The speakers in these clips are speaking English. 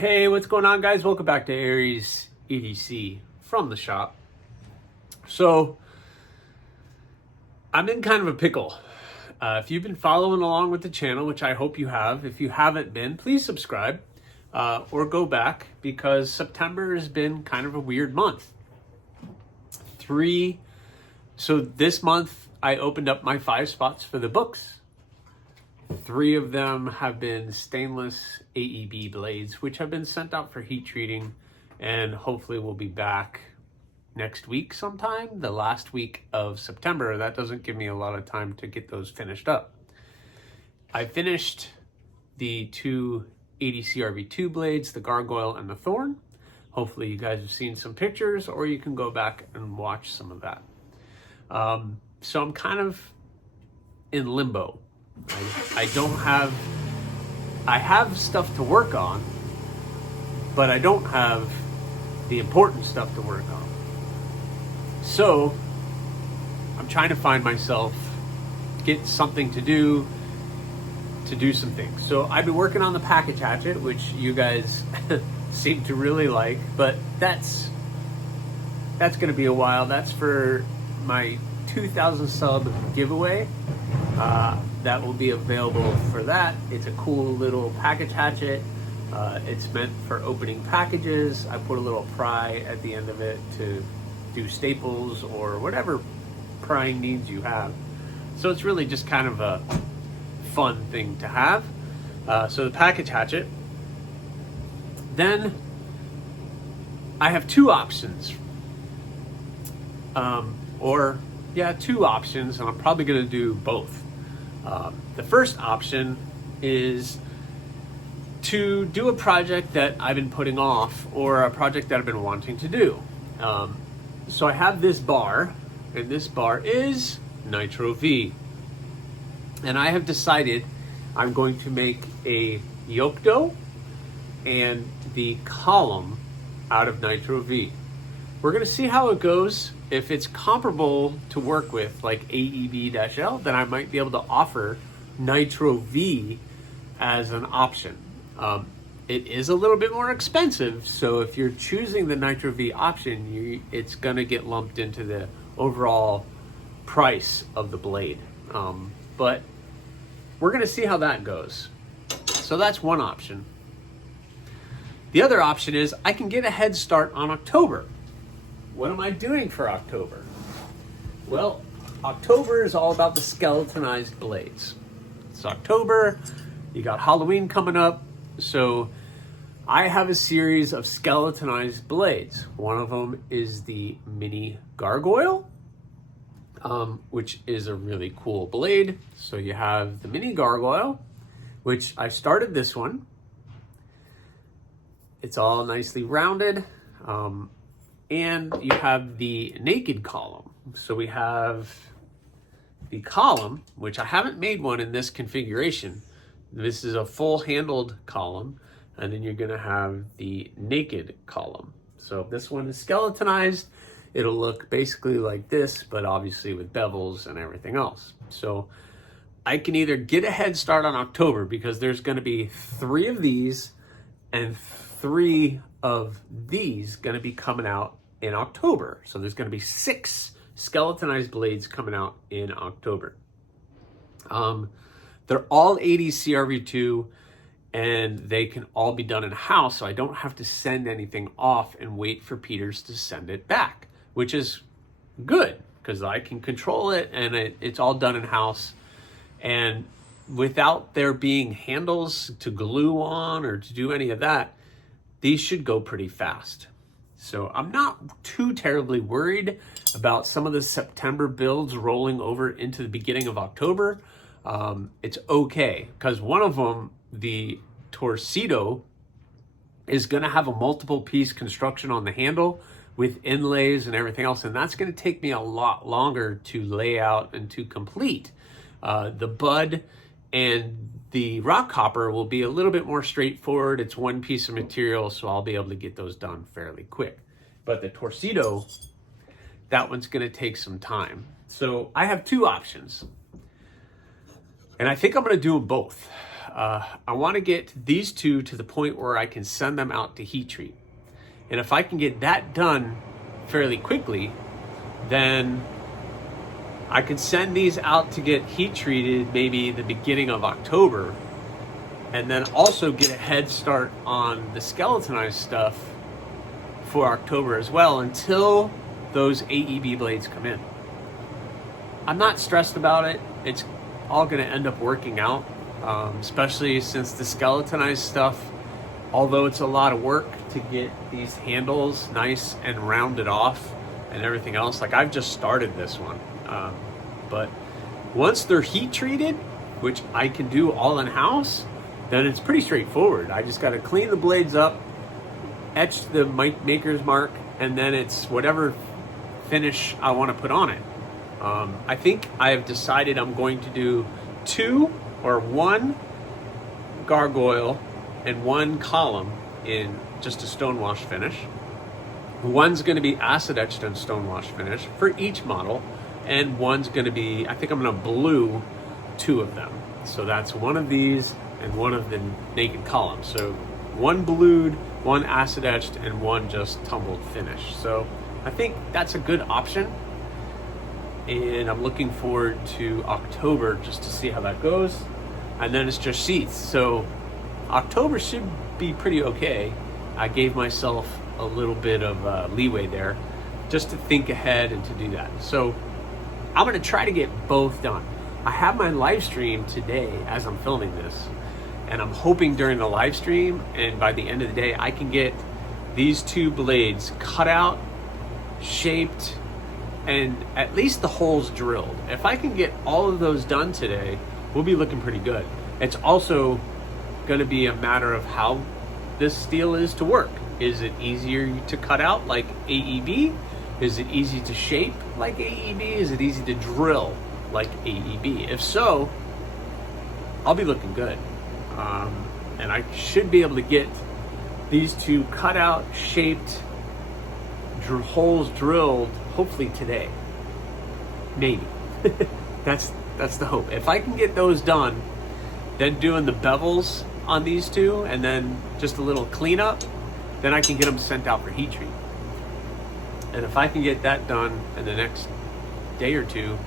Hey, what's going on, guys? Welcome back to AriesEDC from the shop. So, I'm in kind of a pickle. If you've been following along with the channel, which I hope you have, if you haven't been, please subscribe or go back, because September has been kind of a weird month. So this month I opened up my 5 spots for the books. 3 of them have been stainless AEB blades, which have been sent out for heat treating, and hopefully we'll be back next week sometime, the last week of September. That doesn't give me a lot of time to get those finished up. I finished the 2 ADC RV2 blades, the Gargoyle and the Thorn. Hopefully you guys have seen some pictures, or you can go back and watch some of that. So I'm kind of in limbo. I have stuff to work on, but I don't have the important stuff to work on. So I'm trying to find myself, get something to do some things. So I've been working on the package hatchet, which you guys seem to really like, but that's going to be a while. That's for my 2,000 sub giveaway. That will be available for that. It's a cool little package hatchet. It's meant for opening packages. I put a little pry at the end of it to do staples or whatever prying needs you have. So it's really just kind of a fun thing to have. So the package hatchet. Then I have 2 options. 2 options, and I'm probably going to do both. The first option is to do a project that I've been putting off, or a project that I've been wanting to do. So I have this bar, and this bar is Nitro V. And I have decided I'm going to make a yoke dough and the column out of Nitro V. We're going to see how it goes. If it's comparable to work with, like AEB-L, then I might be able to offer Nitro V as an option. It is a little bit more expensive, so if you're choosing the Nitro V option, it's going to get lumped into the overall price of the blade. But we're going to see how that goes. So that's one option. The other option is I can get a head start on October. What am I doing for October? Well, October is all about the skeletonized blades. It's October, you got Halloween coming up, so I have a series of skeletonized blades. One of them is the mini Gargoyle, which is a really cool blade. So you have the mini Gargoyle, which I started this one. It's all nicely rounded. And you have the naked column. So we have the column, which I haven't made one in this configuration. This is a full handled column, and then you're gonna have the naked column. So if this one is skeletonized, it'll look basically like this, but obviously with bevels and everything else. So I can either get a head start on October, because there's gonna be 3 of these and 3 of these gonna be coming out in October. So there's going to be 6 skeletonized blades coming out in October. They're all ADC RV2, and they can all be done in house, so I don't have to send anything off and wait for Peters to send it back, which is good because I can control it, and it's all done in house. And without there being handles to glue on or to do any of that, these should go pretty fast. So I'm not too terribly worried about some of the September builds rolling over into the beginning of October. It's okay, because one of them, the Torcido, is going to have a multiple piece construction on the handle with inlays and everything else, and that's going to take me a lot longer to lay out and to complete. The bud and the rock hopper will be a little bit more straightforward. It's one piece of material, so I'll be able to get those done fairly quick. But the Torcido, that one's going to take some time. So I have 2 options, and I think I'm going to do them both. I want to get these two to the point where I can send them out to heat treat. And if I can get that done fairly quickly, then I could send these out to get heat treated maybe the beginning of October, and then also get a head start on the skeletonized stuff for October as well, until those AEB blades come in. I'm not stressed about it. It's all going to end up working out, especially since the skeletonized stuff, although it's a lot of work to get these handles nice and rounded off and everything else. Like, I've just started this one. But once they're heat treated, which I can do all in house, then it's pretty straightforward. I just got to clean the blades up, etch the maker's mark, and then it's whatever finish I want to put on it. I think I have decided I'm going to do one gargoyle and one column in just a stonewash finish. One's going to be acid etched and stonewash finish for each model, and one's going to be, I think I'm going to blue 2 of them. So that's one of these and one of the naked columns. So one blued, one acid etched, and one just tumbled finish. So I think that's a good option, and I'm looking forward to October just to see how that goes. And then it's just sheets. So October should be pretty okay. I gave myself a little bit of leeway there just to think ahead and to do that. So I'm going to try to get both done. I have my live stream today as I'm filming this, and I'm hoping during the live stream and by the end of the day I can get these 2 blades cut out, shaped, and at least the holes drilled. If I can get all of those done today, we'll be looking pretty good. It's also going to be a matter of how this steel is to work. Is it easier to cut out like AEB? Is it easy to shape like AEB? Is it easy to drill like AEB? If so, I'll be looking good. And I should be able to get these 2 cut out, shaped, holes drilled, hopefully today. Maybe. That's the hope. If I can get those done, then doing the bevels on these 2 and then just a little cleanup, then I can get them sent out for heat treat. And if I can get that done in the next day or 2,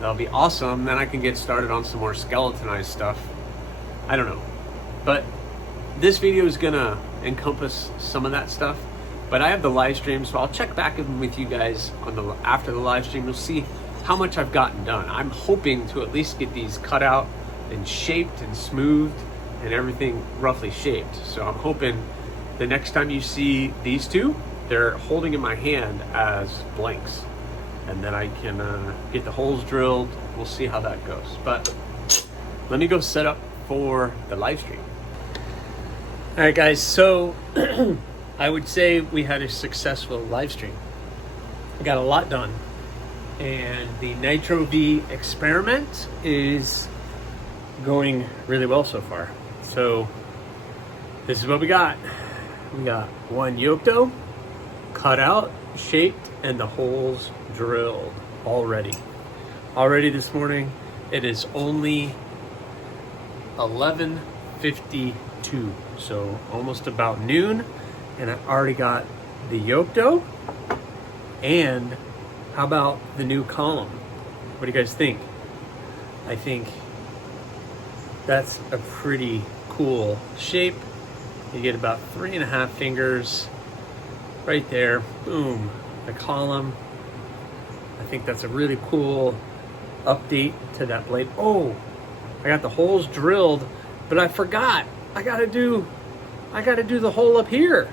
that'll be awesome. Then I can get started on some more skeletonized stuff. I don't know. But this video is gonna encompass some of that stuff. But I have the live stream, so I'll check back in with you guys on after the live stream. You'll see how much I've gotten done. I'm hoping to at least get these cut out and shaped and smoothed and everything roughly shaped. So I'm hoping the next time you see these 2, they're holding in my hand as blanks, and then I can get the holes drilled. We'll see how that goes. But let me go set up for the live stream. All right, guys. So I would say we had a successful live stream. We got a lot done, and the Nitro V experiment is going really well so far. So this is what we got. We got one Yocto cut out, shaped, and the holes drilled already. Already this morning, it is only 11:52, so almost about noon, and I already got the Yocto. And how about the new column? What do you guys think? I think that's a pretty cool shape. You get about 3.5 fingers right there. Boom, the column. I think that's a really cool update to that blade. Oh, I got the holes drilled, but I forgot. I gotta do the hole up here.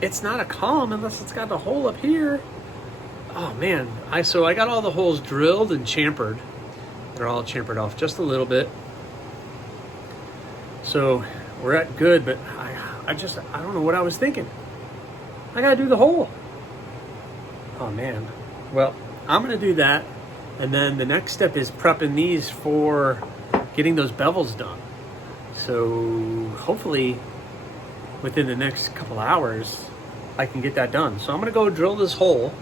It's not a column unless it's got the hole up here. Oh man, I got all the holes drilled and chamfered. They're all chamfered off just a little bit. So we're at good, but I don't know what I was thinking. I gotta do the hole. Oh man. Well, I'm gonna do that, and then the next step is prepping these for getting those bevels done. So hopefully within the next couple hours I can get that done. So I'm gonna go drill this hole.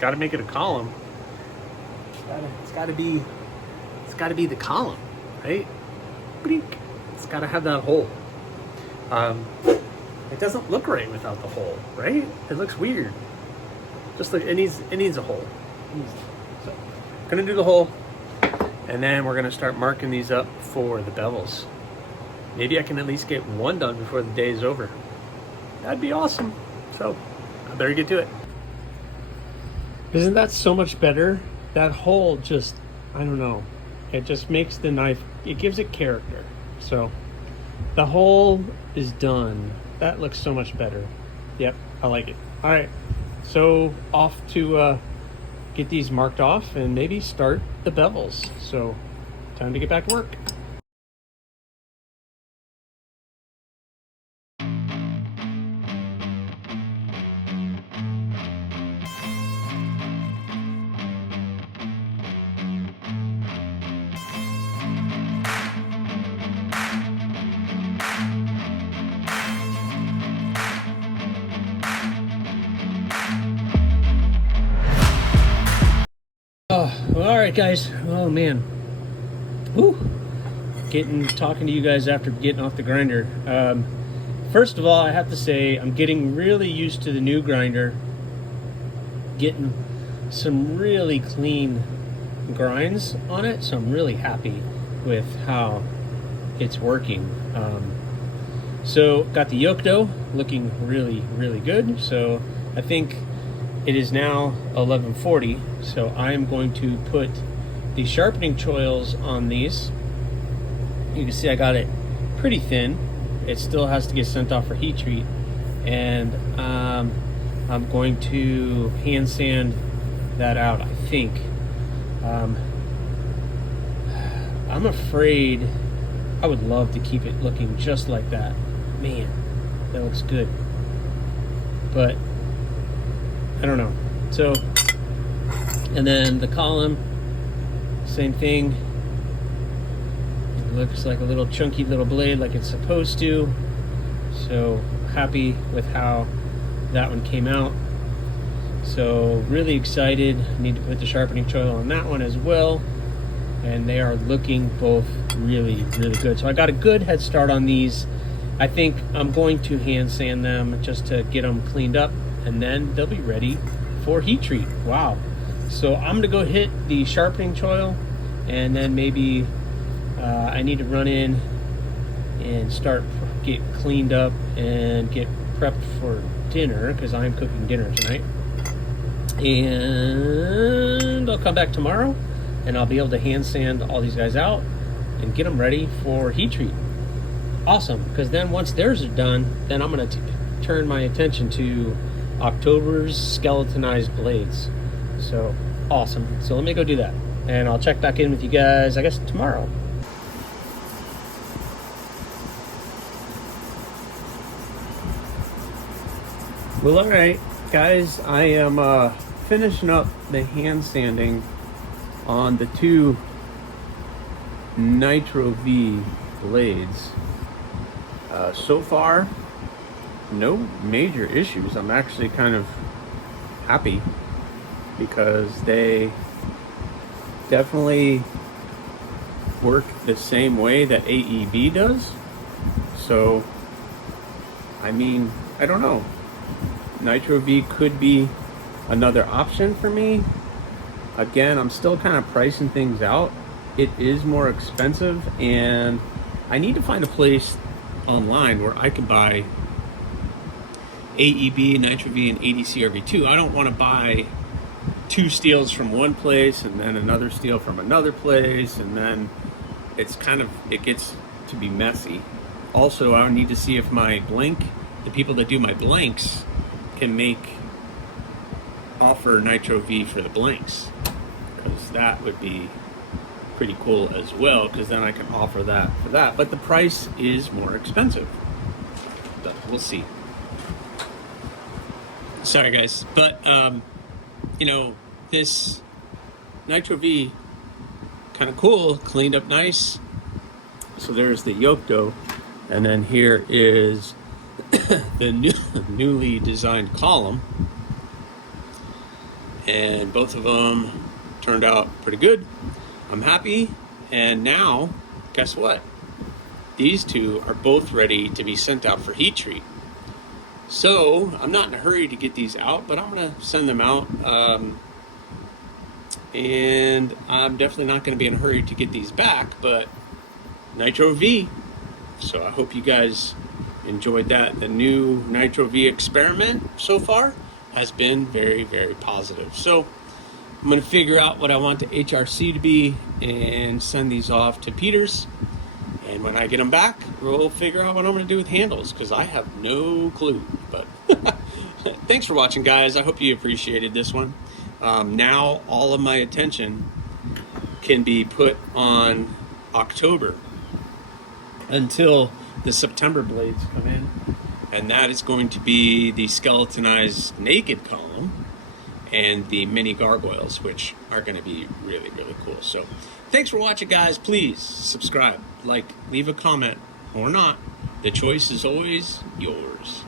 Gotta make it a column. It's gotta be the column, right? It's got to have that hole. It doesn't look right without the hole, right? It looks weird. Just like it needs a hole. So, gonna do the hole, and then we're gonna start marking these up for the bevels. Maybe I can at least get one done before the day is over. That'd be awesome. So, I better get to it. Isn't that so much better? That hole just, I don't know. It just makes the knife, it gives it character. So, the hole is done. That looks so much better. Yep, I like it. All right, so off to get these marked off and maybe start the bevels. So, time to get back to work. Oh, well, all right, guys. Oh man, whew. Talking to you guys after getting off the grinder. First of all, I have to say I'm getting really used to the new grinder. Getting some really clean grinds on it, so I'm really happy with how it's working. So got the yoke dough looking really good. So I think it is now 11:40, so I'm going to put the sharpening choils on these. You can see I got it pretty thin. It still has to get sent off for heat treat, and I'm going to hand sand that out, I think. I'm afraid I would love to keep it looking just like that. Man, that looks good. But I don't know. So, and then the column, same thing. It looks like a little chunky little blade like it's supposed to. So happy with how that one came out. So really excited. Need to put the sharpening choil on that one as well. And they are looking both really good. So I got a good head start on these. I think I'm going to hand sand them just to get them cleaned up, and then they'll be ready for heat treat. Wow. So I'm gonna go hit the sharpening choil, and then maybe I need to run in and get cleaned up and get prepped for dinner, because I'm cooking dinner tonight. And I'll come back tomorrow and I'll be able to hand sand all these guys out and get them ready for heat treat. Awesome, because then once theirs are done, then I'm gonna turn my attention to October's skeletonized blades. So awesome. So let me go do that, and I'll check back in with you guys, I guess, tomorrow. Well, all right, guys, I am finishing up the hand sanding on the two Nitro V blades. So far, no major issues. I'm actually kind of happy because they definitely work the same way that AEB does. So, I mean, I don't know. Nitro V could be another option for me. Again, I'm still kind of pricing things out. It is more expensive, and I need to find a place online where I can buy AEB, Nitro V, and ADC RV2. I don't want to buy two steels from one place and then another steel from another place, and then it gets to be messy. Also, I need to see if the people that do my blanks can offer Nitro V for the blanks, because that would be pretty cool as well, because then I can offer that for that. But the price is more expensive. But we'll see. Sorry guys, but you know, this Nitro V, kind of cool, cleaned up nice. So there's the yoke dough, and then here is the newly designed column, and both of them turned out pretty good. I'm happy, and now, guess what? these two are both ready to be sent out for heat treat. So I'm not in a hurry to get these out, but I'm going to send them out. And I'm definitely not going to be in a hurry to get these back, but Nitro V. So I hope you guys enjoyed that. The new Nitro V experiment so far has been very, very positive. So I'm going to figure out what I want the HRC to be and send these off to Peters. And when I get them back, we'll figure out what I'm going to do with handles, because I have no clue. But thanks for watching, guys. I hope you appreciated this one. Now all of my attention can be put on October until the September blades come in. And that is going to be the skeletonized naked column and the mini gargoyles, which are going to be really, really cool. So thanks for watching, guys. Please subscribe, like, leave a comment, or not. The choice is always yours.